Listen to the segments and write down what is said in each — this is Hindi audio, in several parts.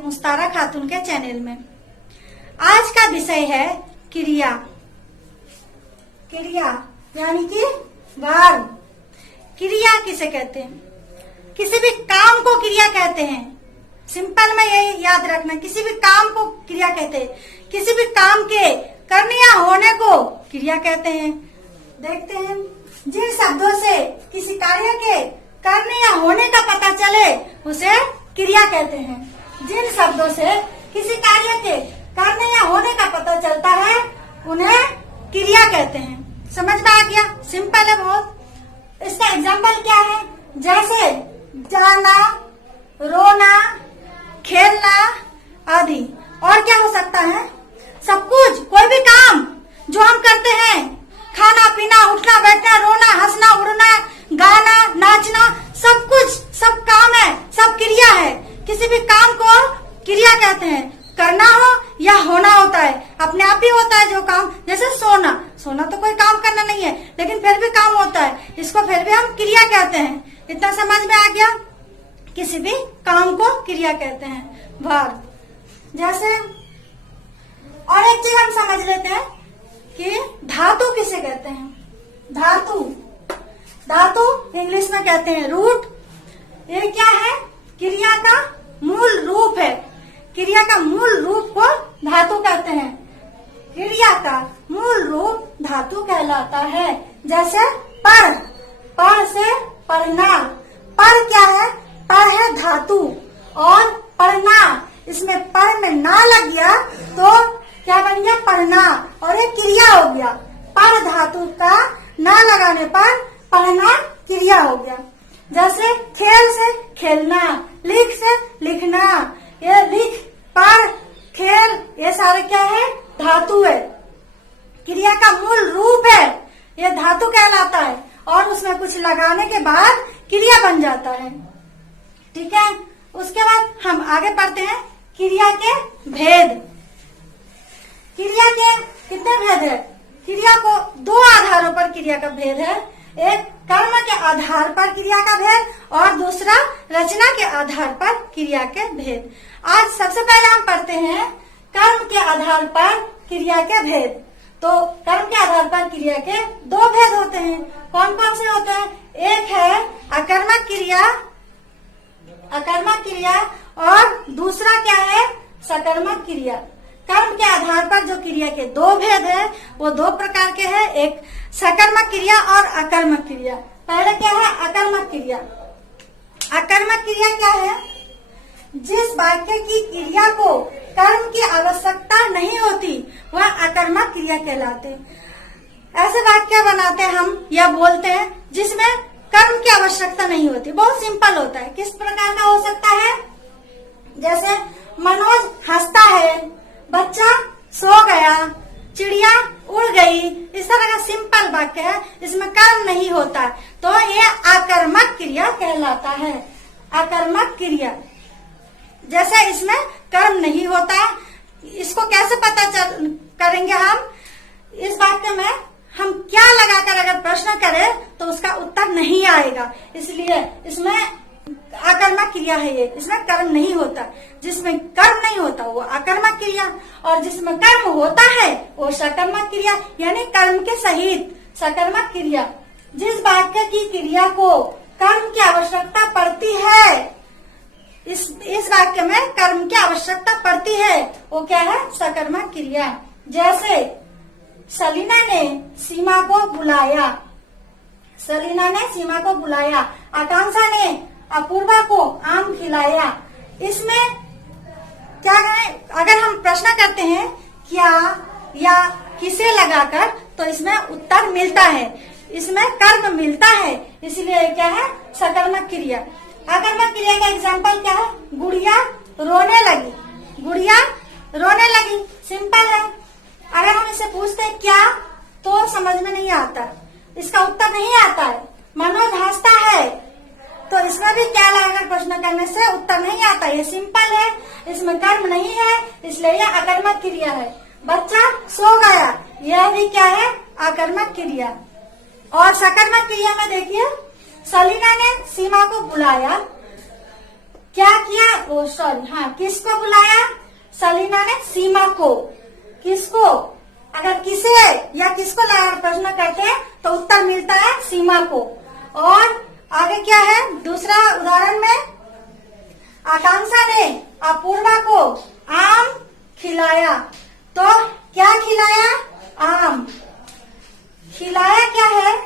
मुस्तारा खातून के चैनल में। आज का विषय है क्रिया। क्रिया यानी कि वर्ब। क्रिया किसे कहते हैं? किसी भी काम को क्रिया कहते हैं। सिंपल में यही याद रखना, किसी भी काम को क्रिया कहते हैं। किसी भी काम के करने या होने को क्रिया कहते हैं। देखते हैं, जिन शब्दों से किसी कार्य के करने या होने का पता चले उसे क्रिया कहते हैं। जिन शब्दों से किसी कार्य के करने या होने का पता चलता है उन्हें क्रिया कहते हैं। समझ में आ गया? सिंपल है बहुत। इसका एग्जाम्पल क्या है? जैसे जाना, रोना, खेलना आदि। और क्या हो सकता है? सब कुछ, कोई भी काम जो हम करते हैं, खाना पीना, उठना बैठना, रोना, हंसना, उड़ना, गाना, नाचना, सब कुछ, सब काम है, सब क्रिया है। किसी भी काम को क्रिया कहते हैं। करना हो या होना होता है, अपने आप ही होता है जो काम। जैसे सोना, सोना तो कोई काम करना नहीं है लेकिन फिर भी काम होता है, इसको फिर भी हम क्रिया कहते हैं। इतना समझ में आ गया? किसी भी काम को क्रिया कहते हैं, वर्ब। जैसे और एक चीज हम समझ लेते हैं कि धातु किसे कहते हैं। धातु, धातु इंग्लिश में कहते हैं रूट। ये क्या है? क्रिया का मूल रूप है। क्रिया का मूल रूप को धातु कहते हैं। क्रिया का मूल रूप धातु कहलाता है। जैसे पढ़, पढ़ से पढ़ना। पढ़ क्या है? पढ़ है धातु, और पढ़ना, इसमें पढ़ में ना लग गया तो क्या बन गया? पढ़ना, और ये क्रिया हो गया। पढ़ धातु का ना लगाने पर पढ़ना क्रिया हो गया। जैसे खेल से खेलना, लिख से लिखना। ये लिख, पढ़, खेल, ये सारे क्या है? धातु है। क्रिया का मूल रूप है, ये धातु कहलाता है, और उसमें कुछ लगाने के बाद क्रिया बन जाता है। ठीक है, उसके बाद हम आगे पढ़ते हैं क्रिया के भेद। क्रिया के कितने भेद है? क्रिया को दो आधारों पर क्रिया का भेद है। एक कर्म के आधार पर क्रिया का भेद, और दूसरा रचना के आधार पर क्रिया के भेद। आज सबसे पहले हम पढ़ते हैं कर्म के आधार पर क्रिया के भेद। तो कर्म के आधार पर क्रिया के दो भेद होते हैं। कौन कौन से होते हैं? एक है अकर्मक क्रिया, अकर्मक क्रिया, और दूसरा क्या है? सकर्मक क्रिया। कर्म के आधार पर जो क्रिया के दो भेद है वो दो प्रकार के हैं। एक सकर्मक क्रिया और अकर्मक क्रिया। पहले क्या है? अकर्मक क्रिया। अकर्मक क्रिया क्या है? जिस वाक्य की क्रिया को कर्म की आवश्यकता नहीं होती वह अकर्मक क्रिया कहलाते। ऐसे वाक्य बनाते हम या बोलते हैं जिसमें कर्म की आवश्यकता नहीं होती। बहुत सिंपल होता है। किस प्रकार का हो सकता है? जैसे मनोज हंसता है, बच्चा सो गया, चिड़िया उड़ गई। इस तरह का सिंपल वाक्य है, इसमें कर्म नहीं होता, तो ये अकर्मक क्रिया कहलाता है। अकर्मक क्रिया, जैसे इसमें कर्म नहीं होता। इसको कैसे पता करेंगे हम? इस वाक्य में हम क्या लगाकर अगर प्रश्न करें तो उसका उत्तर नहीं आएगा, इसलिए इसमें अकर्मक क्रिया है। ये इसमें कर्म नहीं होता। जिसमें कर्म नहीं होता वो अकर्मक क्रिया, और जिसमें कर्म होता है वो सकर्मक क्रिया, यानी कर्म के सहित सकर्मक क्रिया। जिस वाक्य की क्रिया को कर्म की आवश्यकता पड़ती है, इस वाक्य में कर्म की आवश्यकता पड़ती है, वो क्या है? सकर्मक क्रिया। जैसे सलीना ने सीमा को बुलाया, सलीना ने सीमा को बुलाया। आकांक्षा ने अपूर्वा को आम खिलाया। इसमें क्या करें? अगर हम प्रश्न करते हैं क्या या किसे लगाकर, तो इसमें उत्तर मिलता है, इसमें कर्म मिलता है, इसलिए क्या है? सकर्मक क्रिया। अकर्मक क्रिया का एग्जाम्पल क्या है? गुड़िया रोने लगी, गुड़िया रोने लगी। सिंपल है। अगर हम इसे पूछते हैं क्या, तो समझ में नहीं आता, इसका उत्तर नहीं आता है। मनोज हंसता है, तो इसमें भी क्या लगाकर प्रश्न करने से उत्तर नहीं आता। ये सिंपल है, इसमें कर्म नहीं है, इसलिए यह अकर्मक क्रिया है। बच्चा सो गया, यह भी क्या है? अकर्मक क्रिया। और सकर्मक क्रिया में देखिए, सलीना ने सीमा को बुलाया, क्या किया, ओ सॉरी, हाँ, किसको बुलाया, सलीना ने सीमा को। किसको, अगर किसे या किसको लाकर प्रश्न करते हैं तो उत्तर मिलता है सीमा को। और आगे क्या है, दूसरा उदाहरण में आकांक्षा ने अपूर्वा को आम खिलाया। तो क्या खिलाया, आम। खिलाया क्या है,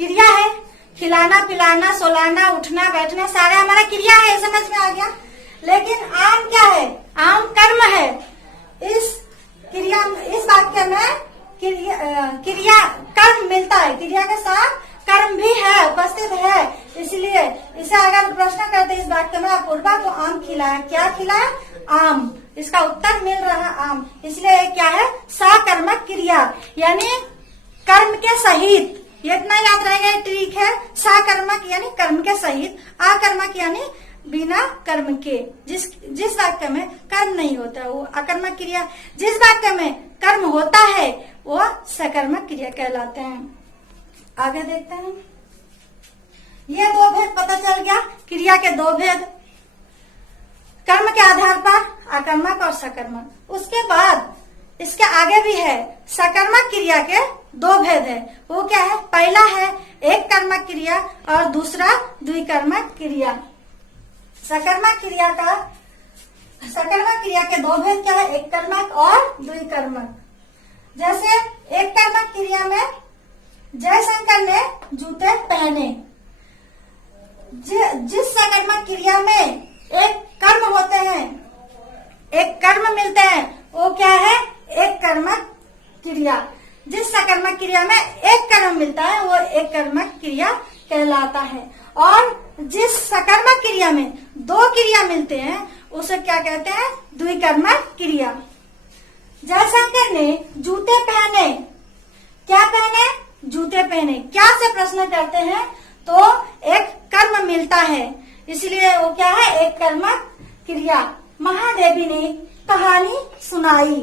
क्रिया है। खिलाना, पिलाना, सोलाना, उठना, बैठना सारा हमारा क्रिया है, समझ में आ गया। लेकिन आम क्या है, आम कर्म है। इस क्रिया, इस वाक्य में क्रिया कर्म मिलता है, क्रिया के साथ कर्म भी है, उपस्थित है। इसलिए इसे अगर प्रश्न करते इस वाक्य में अपूर्वा को आम खिलाया, क्या खिलाया, आम। इसका उत्तर मिल रहा है आम, इसलिए क्या है, सकर्मक क्रिया, यानी कर्म के सहित। ये इतना याद रहेगा, ट्रिक है। सकर्मक यानी कर्म के सहित, अकर्मक यानी बिना कर्म के। जिस वाक्य में कर्म नहीं होता वो अकर्मक क्रिया, जिस वाक्य में कर्म होता है वो सकर्मक क्रिया कहलाते हैं। आगे देखते हैं, ये दो भेद पता चल गया, क्रिया के दो भेद, कर्म के आधार पर अकर्मक और सकर्मक। उसके बाद इसके आगे भी है, सकर्मक क्रिया के दो भेद है। वो क्या है, पहला है एक कर्मक क्रिया और दूसरा द्विकर्मक क्रिया। सकर्मक क्रिया के दो भेद क्या है, एक कर्मक और द्विकर्मक। जैसे एक कर्मक क्रिया में जयशंकर ने जूते पहने। जिस सकर्मक क्रिया में एक कर्म होते हैं, एक कर्म मिलते हैं, वो क्या है, एक कर्मक क्रिया। जिस सकर्मक क्रिया में एक कर्म मिलता है वो एक कर्मक क्रिया कहलाता है। और जिस सकर्मक क्रिया में दो क्रिया मिलते हैं उसे क्या कहते हैं, द्विकर्मक क्रिया। जयशंकर ने जूते पहने, क्या पहने, जूते पहने। क्या से प्रश्न करते हैं तो एक कर्म मिलता है, इसलिए वो क्या है, एक कर्मक क्रिया। महादेवी ने कहानी सुनाई।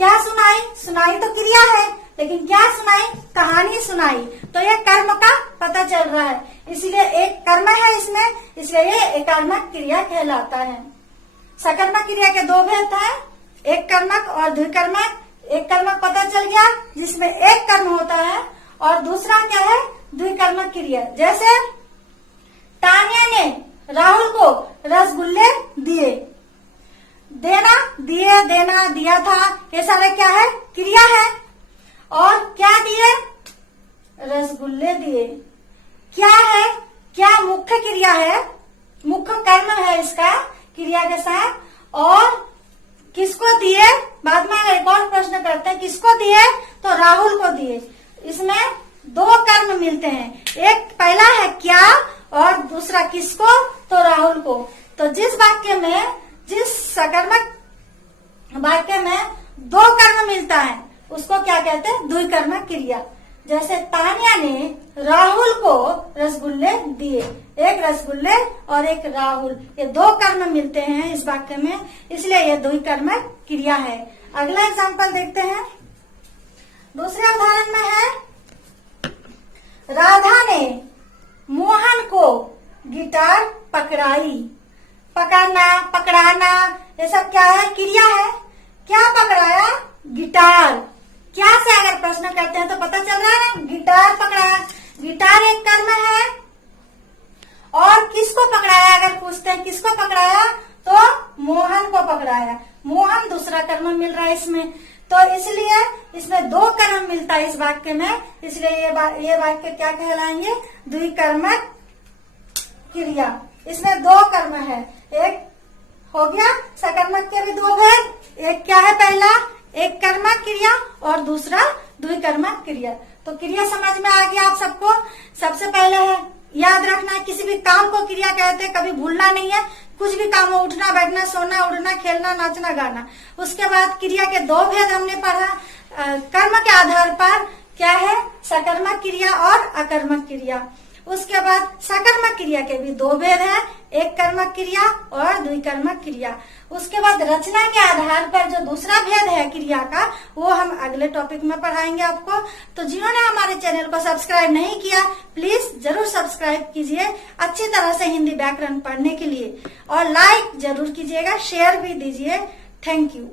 क्या सुनाई, सुनाई तो क्रिया है, लेकिन क्या सुनाई, कहानी सुनाई। तो ये कर्म का पता चल रहा है, इसलिए एक कर्म है इसमें, इसलिए ये एक कर्मक क्रिया कहलाता है। सकर्मक क्रिया के दो भेद है, एक कर्मक और द्विकर्मक। एक कर्मक पता चल गया जिसमें एक कर्म होता है, और दूसरा क्या है, द्विकर्मक क्रिया। जैसे तान्या ने राहुल को रसगुल्ले दिए। देना, दिए, देना, दिया था, ये सारे क्या है, क्रिया है। और क्या दिए, रसगुल्ले दिए। क्या है, क्या मुख्य क्रिया है, मुख्य कर्म है इसका क्रिया के साथ। और किसको दिए, बाद में एक और प्रश्न करते हैं, किसको दिए तो राहुल को दिए। इसमें दो कर्म मिलते हैं, एक पहला है क्या और दूसरा किसको, तो राहुल को। तो जिस वाक्य में, जिस सकर्मक वाक्य में दो कर्म मिलता है उसको क्या कहते हैं, द्विकर्मक क्रिया। जैसे तान्या ने राहुल को रसगुल्ले दिए, एक रसगुल्ले और एक राहुल, ये दो कर्म मिलते हैं इस वाक्य में, इसलिए ये द्विकर्मक क्रिया है। अगला एग्जाम्पल देखते हैं, दूसरे उदाहरण में है, राधा ने मोहन को गिटार पकड़ाई। पकड़ना, पकड़ाना, ये सब क्या है, क्रिया है। क्या पकड़ाया, गिटार। क्या से अगर प्रश्न करते हैं तो पता चल रहा है ना, गिटार पकड़ाया। गिटार एक कर्म है। और किसको पकड़ाया, अगर पूछते हैं किसको पकड़ाया तो मोहन को पकड़ाया। मोहन दूसरा कर्म मिल रहा है इसमें, तो इसलिए इसमें दो कर्म मिलता है इस वाक्य में, इसलिए ये वाक्य क्या कहलाएंगे, द्विकर्मक क्रिया। इसमें दो कर्म है, एक हो गया, सकर्मक के भी दो भेद, एक क्या है, पहला एक कर्मक क्रिया और दूसरा द्विकर्मक क्रिया। तो क्रिया समझ में आ गया आप सबको। सबसे पहले है याद रखना, किसी भी काम को क्रिया कहते हैं, कभी भूलना नहीं है। कुछ भी काम हो, उठना, बैठना, सोना, उड़ना, खेलना, नाचना, गाना। उसके बाद क्रिया के दो भेद हमने पढ़ा, कर्म के आधार पर क्या है, सकर्मक क्रिया और अकर्मक क्रिया। उसके बाद सकर्मक क्रिया के भी दो भेद है, एक कर्मक क्रिया और द्विकर्मक क्रिया। उसके बाद रचना के आधार पर जो दूसरा भेद है क्रिया का, वो हम अगले टॉपिक में पढ़ाएंगे आपको। तो जिन्होंने हमारे चैनल को सब्सक्राइब नहीं किया, प्लीज जरूर सब्सक्राइब कीजिए अच्छी तरह से हिंदी व्याकरण पढ़ने के लिए, और लाइक जरूर कीजिएगा, शेयर भी दीजिए। Thank you.